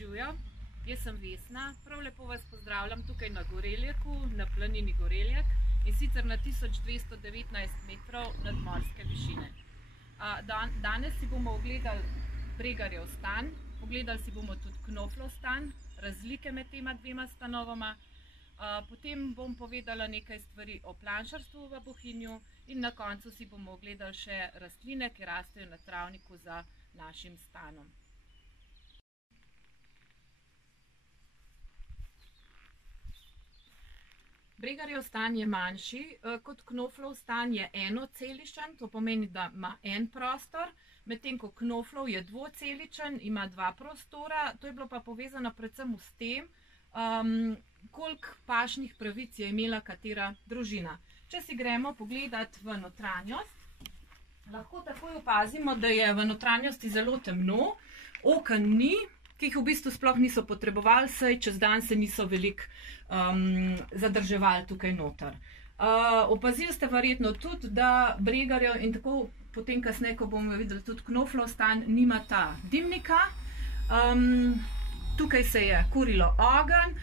Živijo, jaz sem Vesna, prav lepo vas pozdravljam tukaj na Goreljeku, na planini Goreljek in sicer na 1219 metrov nadmorske višine. Danes si bomo ogledali Bregarjev stan, ogledali si bomo tudi Knoflov stan, razlike med tema dvema stanovoma. Potem bom povedala nekaj stvari o planšarstvu v Bohinju in na koncu si bomo ogledali še rastline, ki rastejo na travniku za našim stanom. Bregarjev stan je manjši kot Knoflov stan, je enoceličen, to pomeni, da ima en prostor, medtem ko Knoflov je dvoceličen, ima dva prostora. To je bilo pa povezano predvsem s tem, koliko pašnih pravic je imela katera družina. Če si gremo pogledati v notranjost, lahko takoj opazimo, da je v notranjosti zelo temno, oken ni, ki jih v bistvu sploh niso potrebovali, saj čez dan se niso veliko zadrževali tukaj noter. Opazili ste verjetno tudi, da Bregarjev in tako potem kasneje, ko bomo videli tudi Knoflov stan, nima ta dimnika. Tukaj se je kurilo ogenj,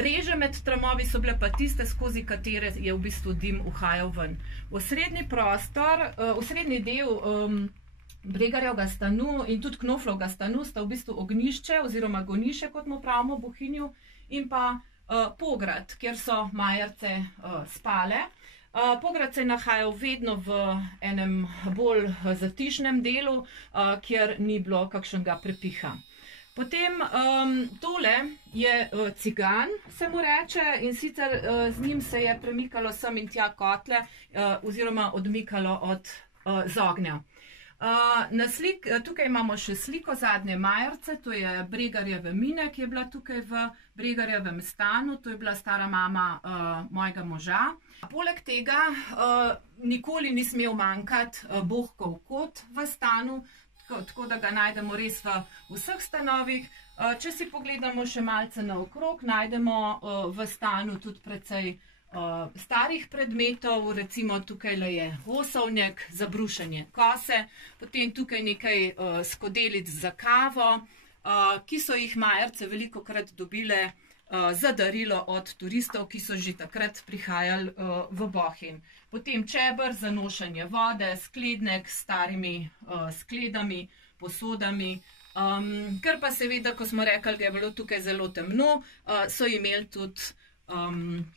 reže med tramovi so bile pa tiste, skozi katere je v bistvu dim uhajal ven. Osrednji prostor, osrednji del Bregarjevega stanu in tudi Knoflovega stanu sta v bistvu ognjišče oziroma gonišče, kot mu pravimo v Bohinju, in pa pograd, kjer so majerce spale. Pograd se je nahajal vedno v enem bolj zatišnem delu, kjer ni bilo kakšnega prepiha. Potem tole je cigan, se mu reče, in sicer z njim se je premikalo sem in tja kotle oziroma odmikalo od z ognja. Tukaj imamo še sliko zadnje majerce, to je Bregarjeve Mine, ki je bila tukaj v Bregarjevem stanu, to je bila stara mama mojega moža. Poleg tega nikoli ni smel manjkati bohkov kot v stanu, tako da ga najdemo res v vseh stanovih. Če si pogledamo še malce naokrog, najdemo v stanu tudi precej starih predmetov, recimo tukaj je osovnjak za brušenje kose, potem tukaj nekaj skodelic za kavo, ki so jih majerce velikokrat dobile za darilo od turistov, ki so že takrat prihajali v Bohinj. Potem čeber za nošenje vode, sklednek s starimi skledami, posodami, ker pa seveda, ko smo rekli, da je bilo tukaj zelo temno, so imeli tudi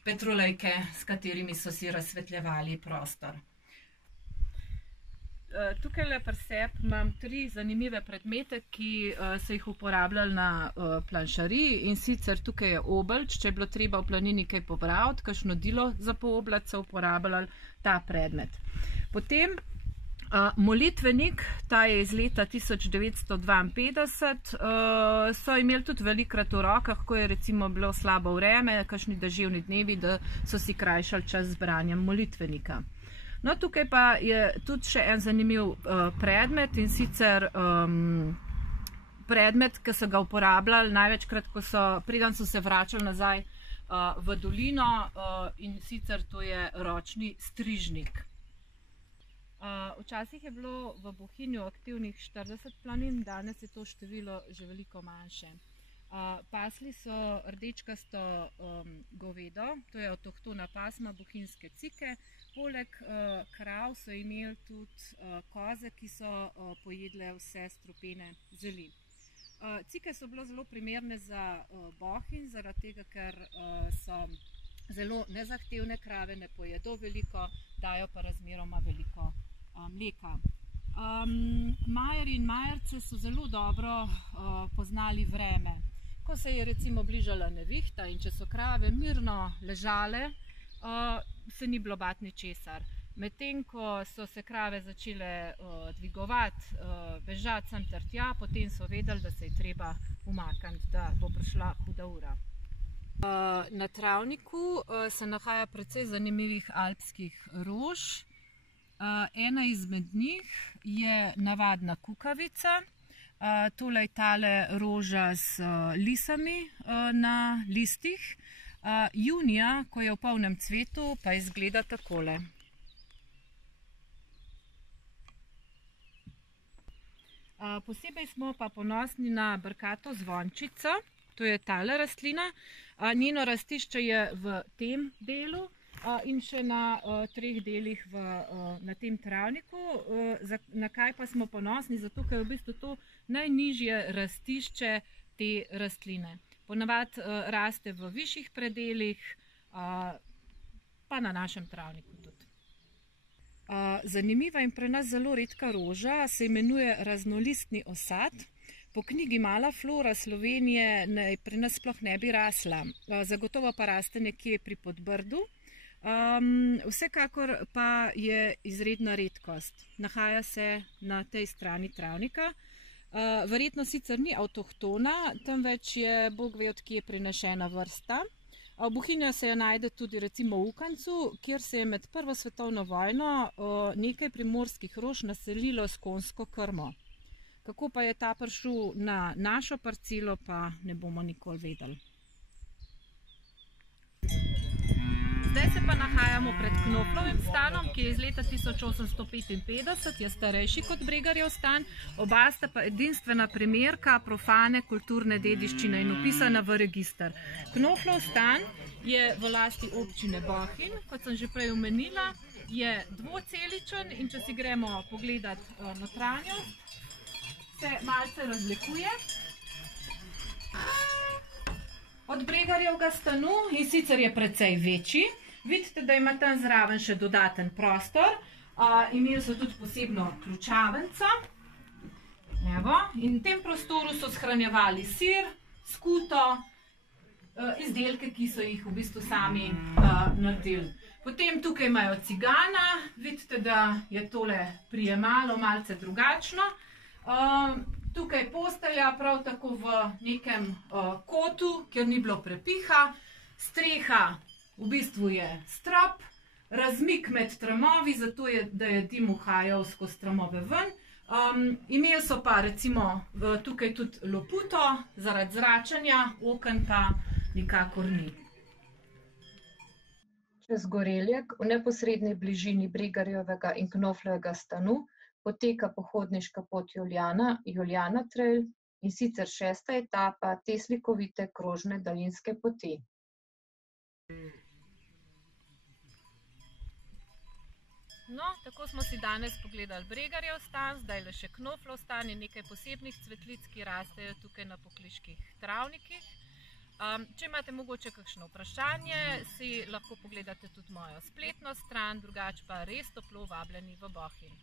petrolejke, s katerimi so si razsvetljevali prostor. Tukaj pri sebi imam tri zanimive predmete, ki so jih uporabljali na planšariji, in sicer tukaj je obelč, če je bilo treba v planini kaj pobrati, kakšno dilo za pooblati, so uporabljali ta predmet. Potem molitvenik, ta je iz leta 1952, so imeli tudi velikokrat v rokah, ko je recimo bilo slabo vreme, kakšni deževni dnevi, da so si krajšali čas z branjem molitvenika. No, tukaj pa je tudi še en zanimiv predmet, in sicer predmet, ki so ga uporabljali največkrat, preden so se vračali nazaj v dolino, in sicer to je ročni strižnik. Včasih je bilo v Bohinju aktivnih 40 planin, danes je to število že veliko manjše. Pasli so rdečkasto govedo, to je avtohtona pasma bohinjske cike. Poleg krav so imeli tudi koze, ki so pojedle vse strupene zeli. Cike so bile zelo primerne za Bohinj, zaradi tega, ker so zelo nezahtevne krave, ne pojedo veliko, dajo pa razmeroma veliko mleka. Majerji in majerce so zelo dobro poznali vreme. Ko se je recimo bližala nevihta in če so krave mirno ležale, se ni bilo bati ničesar. Medtem ko so se krave začele dvigovati, bežati sem ter tja, potem so vedeli, da se je treba umakniti, da bo prišla huda ura. Na travniku se nahaja precej zanimivih alpskih rož. Ena izmed njih je navadna kukavica. Tole je tale roža z lisami na listih. Junija, ko je v polnem cvetu, pa izgleda takole. Posebej smo pa ponosni na brkato zvončico, to je tale rastlina. Njeno rastišče je v tem delu in še na 3 delih na tem travniku. Na kaj pa smo ponosni? Zato, ker je v bistvu to najnižje rastišče te rastline. Ponavadi raste v višjih predelih, pa na našem travniku tudi. Zanimiva in pri nas zelo redka roža se imenuje raznolistni osad. Po knjigi Mala flora Slovenije pri nas sploh ne bi rasla, zagotovo pa raste nekje pri Podbrdu. Vsekakor pa je izredna redkost. Nahaja se na tej strani travnika. Verjetno sicer ni avtohtona, temveč je bog ve od kje prinešena vrsta. Bohinja se jo najde tudi recimo v Ukancu, kjer se je med Prvo svetovno vojno nekaj primorskih rož naselilo s konjsko krmo. Kako pa je ta prišel na našo parcelo, pa ne bomo nikoli vedeli. Zdaj se pa nahajamo pred Knoflovim stanom, ki je iz leta 1855, je starejši kot Bregarjev stan. Oba sta pa edinstvena primerka profane kulturne dediščine in upisana v register. Knoflov stan je v lasti občine Bohinj, kot sem že prej omenila, je dvoceličen in če si gremo pogledat notranjost, se malce razlikuje od Bregarjevega stanu in sicer je precej večji. Vidite, da ima tam zraven še dodaten prostor. Imeli so tudi posebno ključavnico. In v tem prostoru so shranjevali sir, skuto, izdelke, ki so jih v bistvu sami naredili. Potem tukaj imajo cigana. Vidite, da je tole prijemalo malce drugačno. Tukaj postelja prav tako v nekem kotu, kjer ni bilo prepiha. Streha v bistvu je strop, razmik med tramovi, zato da je dim uhajal skozi tramove ven. Imeli so pa recimo tukaj tudi loputo zaradi zračenja, oken pa nikakor ni. Čez Goreljek, v neposredni bližini Bregarjevega in Knoflovega stanu, poteka pohodniška pot Julijana Trail, in sicer 6. etapa te slikovite krožne daljinske poti. No, tako smo si danes pogledali Bregarjev stan, zdaj le še Knoflov stan in nekaj posebnih cvetlic, ki rastejo tukaj na pokliških travnikih. Če imate mogoče kakšno vprašanje, si lahko pogledate tudi mojo spletno stran, drugače pa res toplo vabljeni v Bohinj.